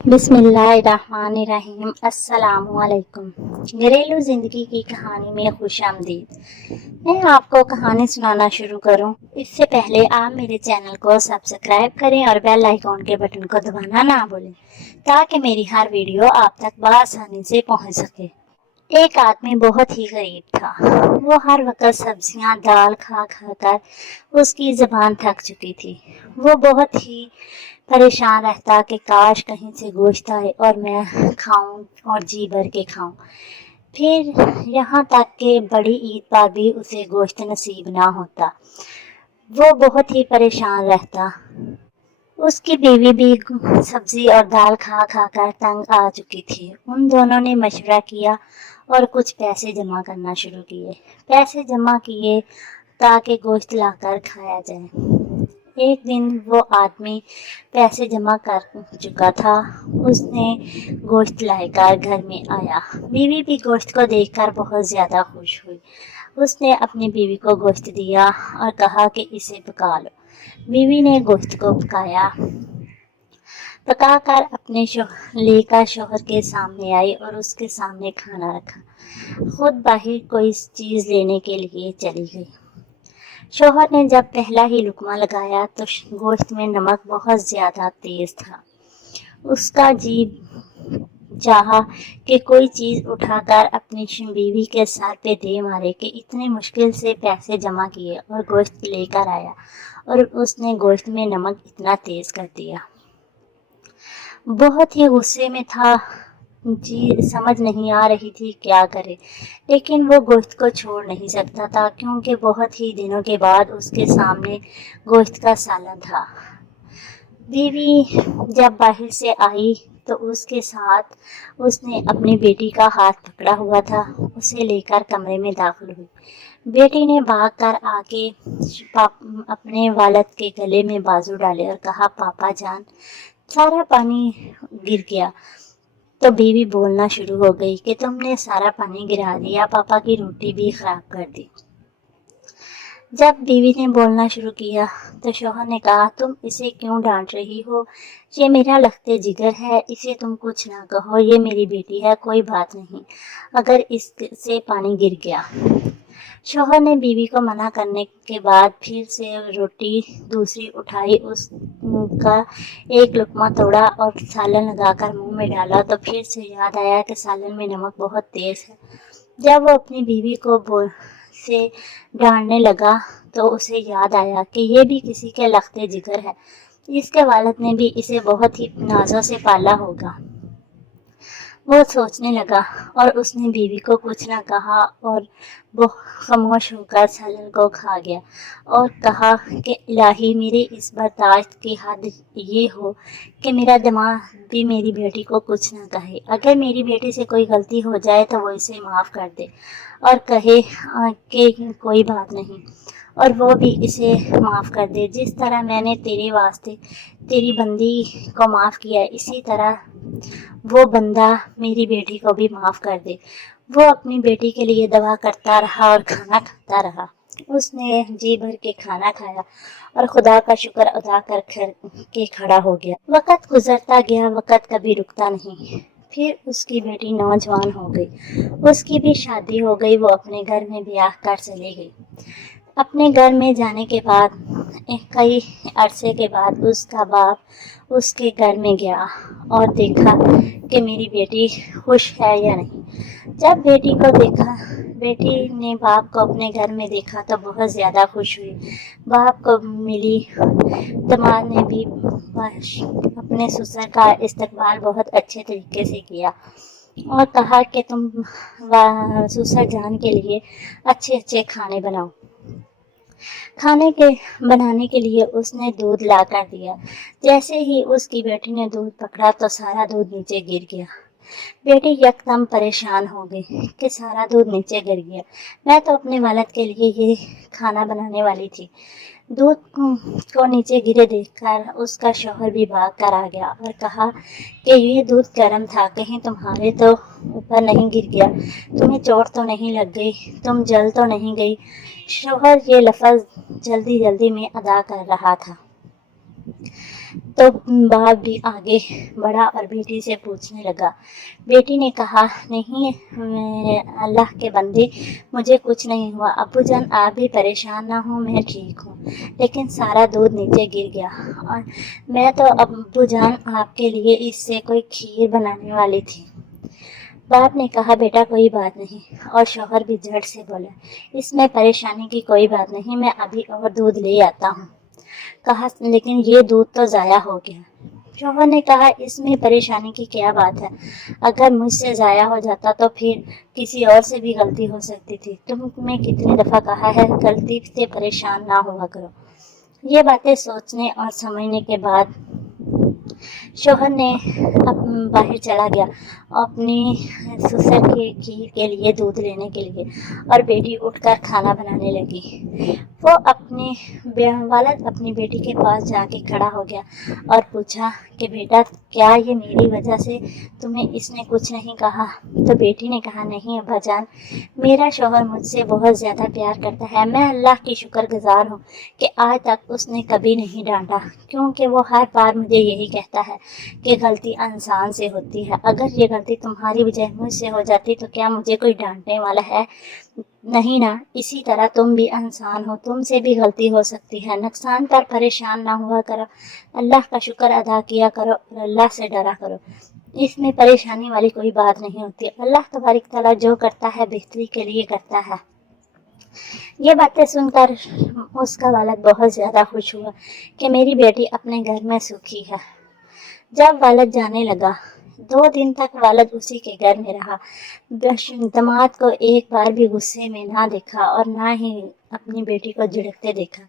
बिस्मिल्लाहिर्रहमानिर्रहीम। अस्सलामुअलैकुम। घरेलू ज़िंदगी की कहानी में खुशामदीद। मैं आपको कहानी सुनाना शुरू करूं इससे पहले आप मेरे चैनल को सब्सक्राइब करें और बेल आइकॉन के बटन को दबाना ना भूलें ताकि मेरी हर वीडियो आप तक बआसानी से पहुंच सके। एक आदमी बहुत ही गरीब था। वो हर वक्त सब्जियां दाल खा खा कर उसकी ज़बान थक चुकी थी। वो बहुत ही परेशान रहता कि काश कहीं से गोश्त आए और मैं खाऊं और जी भर के खाऊं। फिर यहाँ तक कि बड़ी ईद पर भी उसे गोश्त नसीब ना होता। वो बहुत ही परेशान रहता। उसकी बीवी भी सब्जी और दाल खा खा कर तंग आ चुकी थी। उन दोनों ने मशवरा किया और कुछ पैसे जमा करना शुरू किए। पैसे जमा किए ताकि गोश्त लाकर खाया जाए। एक दिन वो आदमी पैसे जमा कर चुका था। उसने गोश्त लाकर घर में आया। बीवी भी गोश्त को देखकर बहुत ज़्यादा खुश हुई। उसने अपनी बीवी को गोश्त दिया और कहा कि इसे पका लो। बीवी ने गोश्त को पकाकर अपने लेकर शौहर के सामने आई और उसके सामने खाना रखा। खुद बाहर कोई चीज़ लेने के लिए चली गई। शौहर ने जब पहला ही लुकमा लगाया तो गोश्त में नमक बहुत ज़्यादा तेज़ था। उसका जी चाहा कि कोई चीज़ उठाकर अपनी बीवी के सर पे दे मारे कि इतने मुश्किल से पैसे जमा किए और गोश्त लेकर आया और उसने गोश्त में नमक इतना तेज़ कर दिया। बहुत ही गुस्से में था। जी समझ नहीं आ रही थी क्या करे, लेकिन वो गोश्त को छोड़ नहीं सकता था क्योंकि बहुत ही दिनों के बाद उसके सामने गोश्त का सालन था। बीवी जब बाहर से आई तो उसके साथ उसने अपनी बेटी का हाथ पकड़ा हुआ था। उसे लेकर कमरे में दाखिल हुई। बेटी ने भागकर आके अपने वालिद के गले में बाजू डाले और कहा, पापा जान, सारा पानी गिर गया। तो बीवी बोलना शुरू हो गई कि तुमने सारा पानी गिरा दिया, पापा की रोटी भी खराब कर दी। जब बीवी ने बोलना शुरू किया तो शौहर ने कहा, तुम इसे क्यों डांट रही हो? ये मेरा लख्ते जिगर है, इसे तुम कुछ ना कहो, ये मेरी बेटी है, कोई बात नहीं अगर इससे पानी गिर गया। शौहर ने बीवी को मना करने के बाद फिर से रोटी दूसरी उठाई, उसका एक लुकमा तोड़ा और सालन लगाकर मुंह में डाला तो फिर से याद आया कि सालन में नमक बहुत तेज़ है। जब वो अपनी बीवी को से डांटने लगा तो उसे याद आया कि ये भी किसी के लख्ते जिगर है। इसके वालिद ने भी इसे बहुत ही नाज़ों से पाला होगा। वो सोचने लगा और उसने बीवी को कुछ न कहा और वो खामोश होकर सालन को खा गया और कहा कि इलाही मेरे इस बर्दाश्त की हद ये हो कि मेरा दिमाग भी मेरी बेटी को कुछ न कहे। अगर मेरी बेटी से कोई गलती हो जाए तो वो इसे माफ़ कर दे और कहे कि कोई बात नहीं, और वो भी इसे माफ़ कर दे। जिस तरह मैंने तेरे वास्ते तेरी बंदी को माफ़ किया, इसी तरह वो बंदा मेरी बेटी को भी माफ़ कर दे। वो अपनी बेटी के लिए दुआ करता रहा और खाना खाता रहा। उसने जी भर के खाना खाया और खुदा का शुक्र अदा कर के खड़ा हो गया। वक़्त गुजरता गया, वक़्त कभी रुकता नहीं। फिर उसकी बेटी नौजवान हो गई, उसकी भी शादी हो गई। वो अपने घर में ब्याह कर चली गई। अपने घर में जाने के बाद कई अरसे के बाद उसका बाप उसके घर में गया और देखा कि मेरी बेटी खुश है या नहीं। जब बेटी को देखा, बेटी ने बाप को अपने घर में देखा तो बहुत ज़्यादा खुश हुई। बाप को मिली, दामाद ने भी अपने ससुर का इस्तकबाल बहुत अच्छे तरीके से किया और कहा कि तुम ससुर जान के लिए अच्छे अच्छे खाने बनाओ। खाने के बनाने के लिए उसने दूध ला कर दिया। जैसे ही उसकी बेटी ने दूध पकड़ा तो सारा दूध नीचे गिर गया। बेटी एकदम परेशान हो गई कि सारा दूध नीचे गिर गया। मैं तो अपने वालिद के लिए ये खाना बनाने वाली थी। दूध को नीचे गिरे देखकर उसका शौहर भी भाग कर आ गया और कहा कि ये दूध गर्म था, कहीं तुम्हारे तो ऊपर नहीं गिर गया, तुम्हें चोट तो नहीं लग गई, तुम जल तो नहीं गई। शौहर ये लफ्ज़ जल्दी जल्दी में अदा कर रहा था। तो बाप भी आगे बढ़ा और बेटी से पूछने लगा। बेटी ने कहा, नहीं अल्लाह के बंदे, मुझे कुछ नहीं हुआ। अब्बू जान आप भी परेशान ना हो, मैं ठीक हूँ। लेकिन सारा दूध नीचे गिर गया और मैं तो अब्बू जान आपके लिए इससे कोई खीर बनाने वाली थी। बाप ने कहा, बेटा कोई बात नहीं। और शौहर भी झट से बोला, इसमें परेशानी की कोई बात नहीं, मैं अभी और दूध ले आता हूँ। कहा, लेकिन ये दूध तो ज़ाया हो गया। शौहर ने कहा, इसमें परेशानी की क्या बात है, अगर मुझसे ज़ाया हो जाता तो फिर किसी और से भी गलती हो सकती थी। तुमने कितनी दफ़ा कहा है गलती से परेशान ना हुआ करो। ये बातें सोचने और समझने के बाद शौहर ने बाहर चला गया अपनी ससुर के खीर के लिए दूध लेने के लिए, और बेटी उठकर खाना बनाने लगी। वो वालिद अपनी बेटी के पास जाके खड़ा हो गया और पूछा कि बेटा, क्या ये मेरी वजह से तुम्हें इसने कुछ नहीं कहा? तो बेटी ने कहा, नहीं अब्बा जान, मेरा शौहर मुझसे बहुत ज़्यादा प्यार करता है। मैं अल्लाह की शुक्रगुजार हूँ कि आज तक उसने कभी नहीं डांटा, क्योंकि वो हर बार मुझे यही कहता है कि गलती इंसान से होती है। अगर ये गलती तुम्हारी बजाय मुझसे हो जाती तो क्या मुझे कोई डांटने वाला है? नहीं ना। इसी तरह तुम भी इंसान हो, तुमसे भी गलती हो सकती है। नुकसान पर परेशान ना हुआ करो, अल्लाह का शुक्र अदा किया करो और अल्लाह से डरा करो। इसमें परेशानी वाली कोई बात नहीं होती। अल्लाह तबारक तआला जो करता है बेहतरी के लिए करता है। ये बातें सुनकर उसका वालिद बहुत ज़्यादा खुश हुआ कि मेरी बेटी अपने घर में सुखी है। जब वालिद जाने लगा, 2 दिन तक वालिद उसी के घर में रहा। दामाद को एक बार भी गुस्से में ना देखा और ना ही अपनी बेटी को झिड़कते देखा।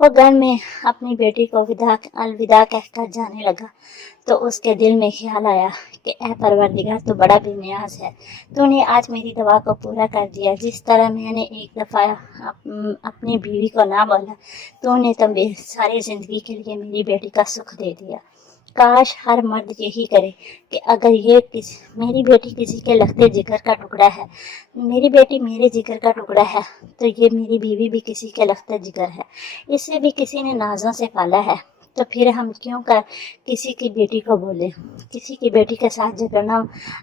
वो घर में अपनी बेटी को अलविदा कहकर जाने लगा तो उसके दिल में ख्याल आया कि ऐ परवरदिगार, तो बड़ा बेनियाज है। तूने आज मेरी दवा को पूरा कर दिया। जिस तरह मैंने एक दफ़ा अपनी बीवी को ना बोला, तूने तो सारी ज़िंदगी के लिए मेरी बेटी का सुख दे दिया। काश हर मर्द यही करे कि अगर मेरी बेटी किसी के लखते जिगर का टुकड़ा है, मेरी बेटी मेरे जिगर का टुकड़ा है, तो ये मेरी बीवी भी किसी के लखते जिगर है। इसे भी किसी ने नाजों से पाला है, तो फिर हम क्यों कर किसी की बेटी को बोले? किसी की बेटी के साथ झगड़ना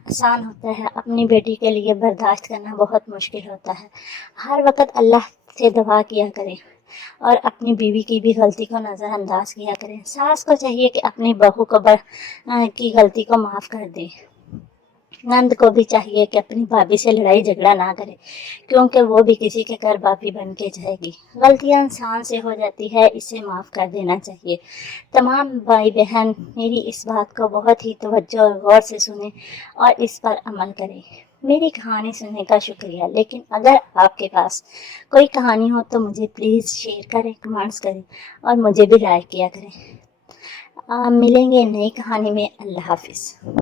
आसान होता है, अपनी बेटी के लिए बर्दाश्त करना बहुत मुश्किल होता है। हर वक्त अल्लाह से दुआ किया करें और अपनी बीवी की भी गलती को नज़रअंदाज किया करें। सास को चाहिए कि अपनी बहू की गलती को माफ़ कर दे। नंद को भी चाहिए कि अपनी भाभी से लड़ाई झगड़ा ना करे, क्योंकि वो भी किसी के घर भाभी बन के जाएगी। गलतियाँ इंसान से हो जाती है, इसे माफ़ कर देना चाहिए। तमाम भाई बहन मेरी इस बात को बहुत ही तवज्जो और गौर से सुने और इस पर अमल करें। मेरी कहानी सुनने का शुक्रिया। लेकिन अगर आपके पास कोई कहानी हो तो मुझे प्लीज़ शेयर करें, कमेंट्स करें और मुझे भी लाइक किया करें। मिलेंगे नई कहानी में। अल्लाह हाफिज़।